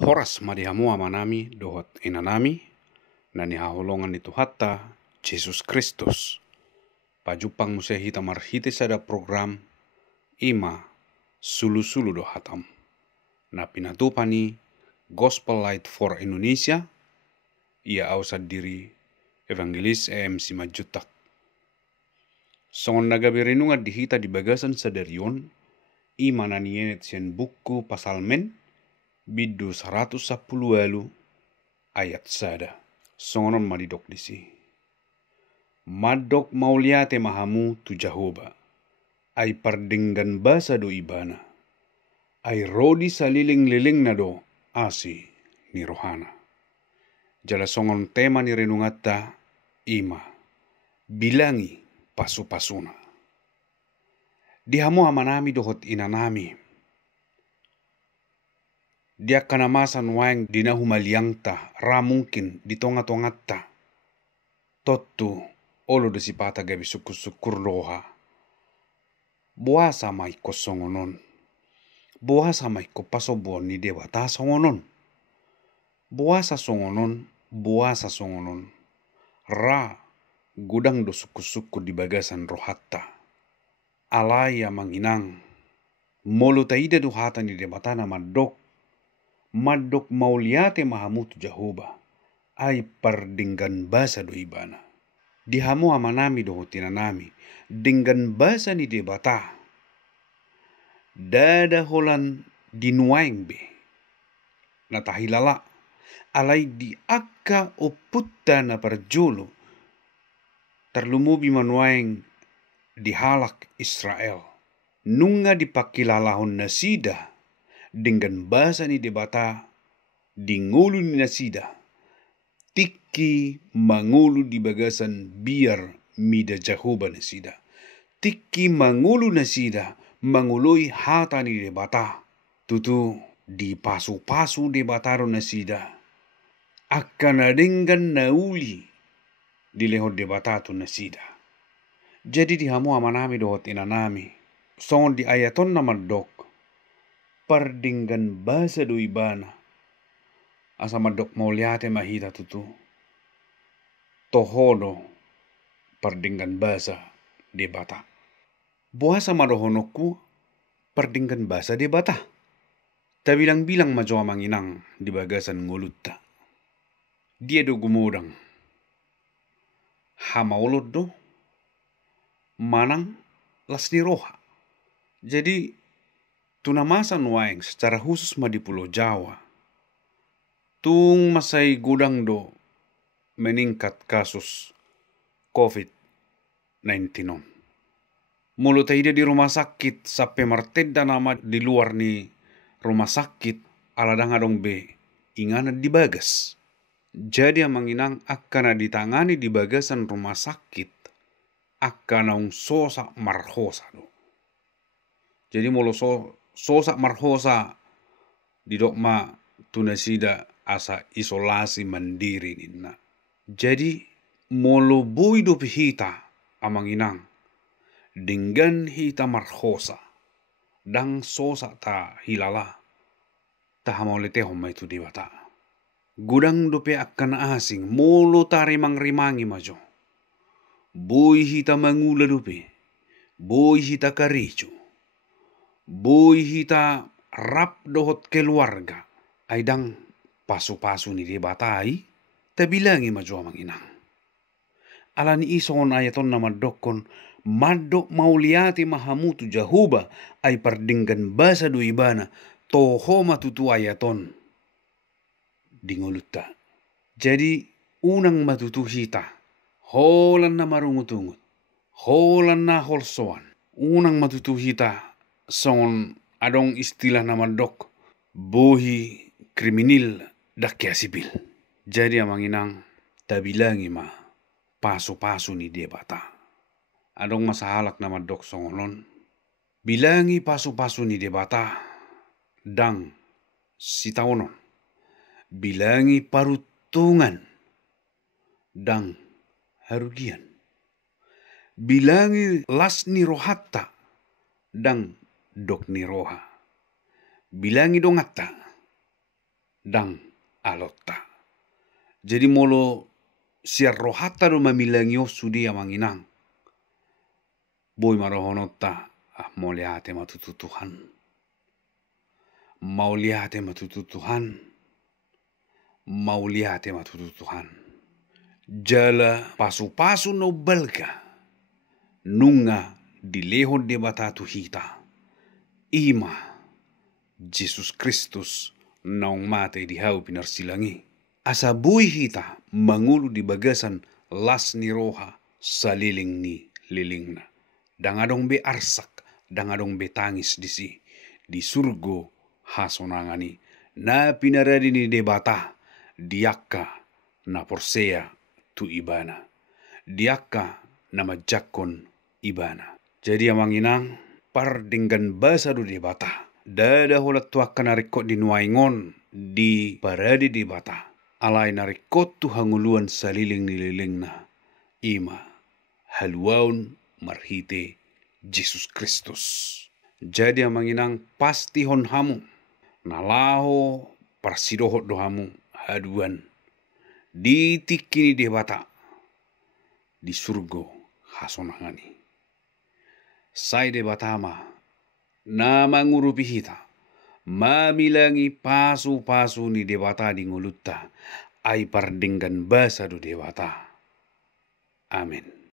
Horas madihamu amanami dohot inanami nani haholongan itu hatta Yesus Kristus. Pajupang musehi tamarhite sada program ima sulu-sulu do hatam. Na pinatupani Gospel Light for Indonesia ia ausad diri evangelis EMC Majutak. Songon naga berenunga dihita di bagasan sadarion ima nanienet sen buku pasal men bidu 110 ayat sada. Songonon madidok disi. Madok mauliate mahamu tu Jahoba. Ay pardinggan basa do ibana. Ay rodi saliling-liling na do asi ni rohana. Jala songon tema ni renungata ima. Bilangi pasu-pasuna. Dihamu amanami dohot inanami. Dia kanamasan waeng dinahumaliangta ra mungkin di tonga-tongatta. Tottu olo desipata gabi syukur-syukur doha. Buasa mai ko songonon. Buasa mai ko pasobon ni dewata songonon. Buasa songonon. Ra gudang do suku-suku di bagasan rohatta. Alaya manginang. Molu taida duhata ni dewata na Madok mauliate mahamutu Jahoba. Ay pardinggan basa do ibana. Dihamu amanami do tinanami. Dinggan basa ni debata. Dada holan dinuaing be. Natahilala. Alay di akka o putta na parjolo. Terlumubi manuaing dihalak Israel. Nunga dipakilalahon na sida. Dengan bahasa ni debata dingulu ni nasida tiki mangulu di bagasan biar mida Jahoba nasida tiki mangulu nasida mangului hata ni debata tutu di pasu-pasu debataro nasida akan dengan nauli di lehot debata tu nasida. Jadi dihamu amanami dohot inanami songon di ayaton namadok pardinggan basa do ibana asa madok mauliate mahita tutu tohono pardinggan basa debata buasa madohonoku pardinggan basa debata tabilang-bilang majoa manginang di bagasan ngolutta dia do gumodang hamaulod do manang lasni roha. Jadi tunamasan waeng secara khusus di Pulau Jawa. Tung masai gudang do meningkat kasus COVID-19. Mulut taida di rumah sakit sampai marteda nama di luar ni rumah sakit aladang adong be ingana di bagas. Jadi amanginang akan ditangani di bagasan rumah sakit akan naung sosa marhosa do. Jadi mulu sosak marhosa di dokma tunasida asa isolasi mandiri nina. Jadi molo bui do hita amanginang dengan hita marhosa dang sosak ta hilala ta hamaulete homa itu dewata. Gudang dope akan asing molo tarimang-rimangi majo. Bui hita mangula dope. Bui hita karicu. Bui hita rap dohot keluarga. Aidang pasu-pasu ni debatai. Tabilangi majo manginang. Alani ison ayaton na madokon. Madok mauliati mahamutu Jahoba. Ay pardinggan basa do ibana. Toho matutu ayaton. Dingolutta. Jadi unang matutu hita. Holan na marungutungut. Holan na holsoan. Unang matutu hita. Songon adong istilah nama dok bohi kriminal dakia sipil. Jadi amanginang tabilangi ma pasu-pasu ni debata. Adong masahalak nama dok songonon. Bilangi pasu-pasu ni debata dang sitaonon. Bilangi parutungan dang harugian. Bilangi lasni rohatta dang dok ni roha. Bilangi dong atta dang alotta. Jadi molo siar rohata do mamilangi sudi amanginang. Boy marohonotta mau lihat matutu Tuhan. Mau lihat matutu Tuhan. Mau lihat matutu Tuhan. Jala pasu-pasu no balga. Nunga dilehon de batatu hita. Ima Jesus Kristus naung mate di hau pinar silangi. Asa bui hita mangulu di bagasan las ni roha saliling ni lilingna. Dangadong be arsak, dangadong be tangis di surgo hasonangani. Na pinaradi ni debata diakka na porsea tu ibana. Diakka na majakon ibana. Jadi amanginang par dengan bahasa du debata. Dada holat tuakan narikot di nuaingon di paradi debata. Alai narikot tu hanguluan saliling nililing na. Ima haluaun marhite Jesus Kristus. Jadi amanginang pasti hon hamu. Nalaho parsidohot dohamu haduan. Di tikini debata. Di surgo hasonangani. Sai debatama. Nama ngurupi hita. Mamilangi pasu-pasu ni debata di ngulutta. Ai pardinggan basa do debata. Amin.